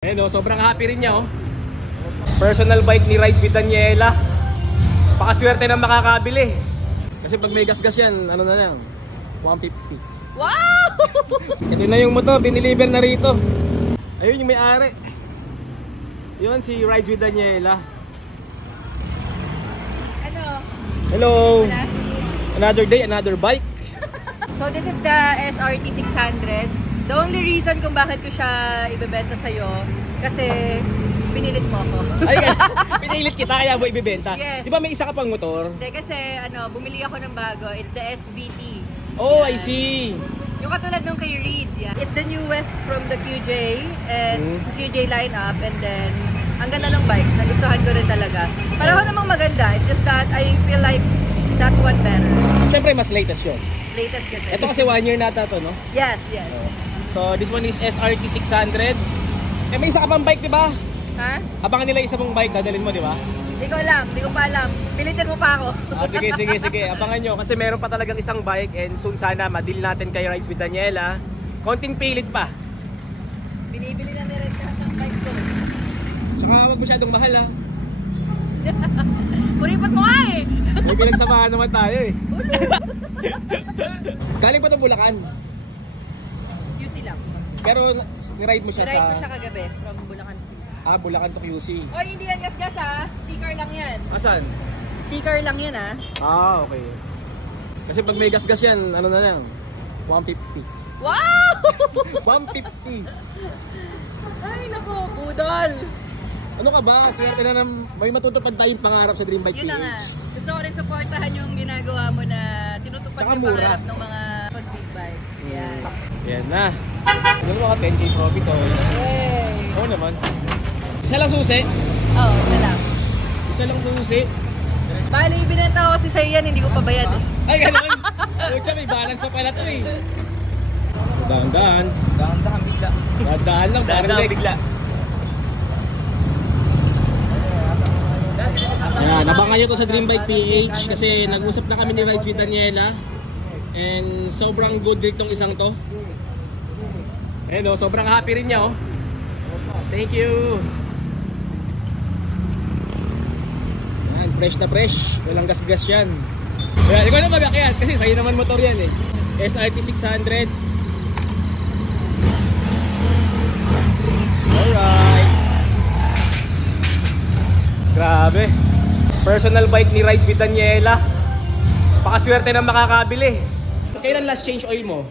Ayun o, sobrang happy rin niya oh. Personal bike ni Rides with Daniela. Pakaswerte na makakabili. Kasi pag may gasgas yan, ano na lang, 150. Wow! Ito na yung motor, diniliver na rito. Ayun yung may-ari. Yun si Rides with Daniela. Ano? Hello! Wala? Another day, another bike. So this is the SRT 600. The only reason kung bakit ko siya ibebenta sa'yo, kasi pinilit mo ako. Ay, pinilit kita kaya mo ibebenta? Yes. Di ba may isa ka pang motor? Hindi, kasi bumili ako ng bago. It's the SVT. Oh, Yan. I see. Yung katulad nung kay Reed. Yeah. It's the newest from the QJ and QJ lineup. And then, ang ganda ng bike. Nagustuhan ko rin talaga. Pareho namang maganda. It's just that I feel like that one better. Siyempre, mas latest yun. Latest kasi. Ito kasi 1 year nata to, no? Yes, yes. So, this one is SRT 600. Eh, may isa ka pang bike, di ba? Ha? Abangan nila isa mong bike, dadalhin mo, di ba? Hindi ko alam. Hindi ko pa alam. Pilitin mo pa ako. Sige. Abangan nyo. Kasi meron pa talagang isang bike and soon sana ma-deal natin kay Rides with Daniela. Konting pilit pa. Binibili na ni Red lahat ng bike ko. Saka huwag masyadong mahal, ha? Puripat mo nga eh. May pinagsamahan naman tayo, eh. Galing pa ito Bulacan. QC lang. Pero niride mo siya Niride sa... ko siya kagabi from Bulacan to QC. Ah, Bulacan to QC. Oy, hindi yan gas-gas ha. Sticker lang yan. Asan? Sticker lang yan ha. Ah, okay. Kasi pag may gasgas yan, ano na lang? 150. Wow! 150. Ay nako, budol. Ano ka ba? Swerte na may matutupad tayong pangarap sa Dream Bike Yun na nga. PH. Gusto ko rin supportahan yung ginagawa mo na tinutupad Tsaka yung mura. pangarap ng mga pag-big bike. Yan. Yan na. Ano mga 10K profit oh. Yay! Oo naman. Isa lang susi. Oo, isa lang. Isa lang susi. Bali, binenta ko si sa'yo yan, hindi ko pabayad eh. Ay, gano'n. Pucha, may balance pa pala to eh. Dahan-dahan. Dahan-dahan bigla. Dahan-dahan lang. Dahan-dahan bigla. Ayan, nabangan nyo to sa Dream Bike PH kasi nag-usap na kami ni Rides with Daniela. And sobrang good din tong isang to. Ayun oh, sobrang happy rin niya oh. Thank you. Ayan, fresh na fresh. Walang gas-gas yan. Ayan, ikaw na mag-akyat kasi sa'yo naman motor yan eh. SRT 600. Alright. Grabe. Personal bike ni Rides with Daniela. Pakaswerte na makakabili. Kailan last change oil mo?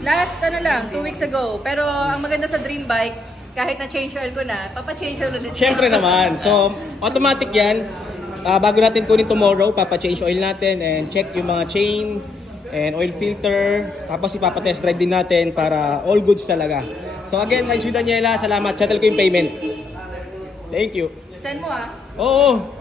Last, 2 weeks ago. Pero ang maganda sa Dream Bike, kahit na change oil ko na, papa-change oil ulit. Siyempre naman. So, automatic yan. Bago natin kunin tomorrow, papa-change oil natin and check yung mga chain and oil filter. Tapos ipapa-test drive din natin para all goods talaga. So again, Rides with Daniela, salamat. Settle ko yung payment. Thank you. Send mo ah. Oo.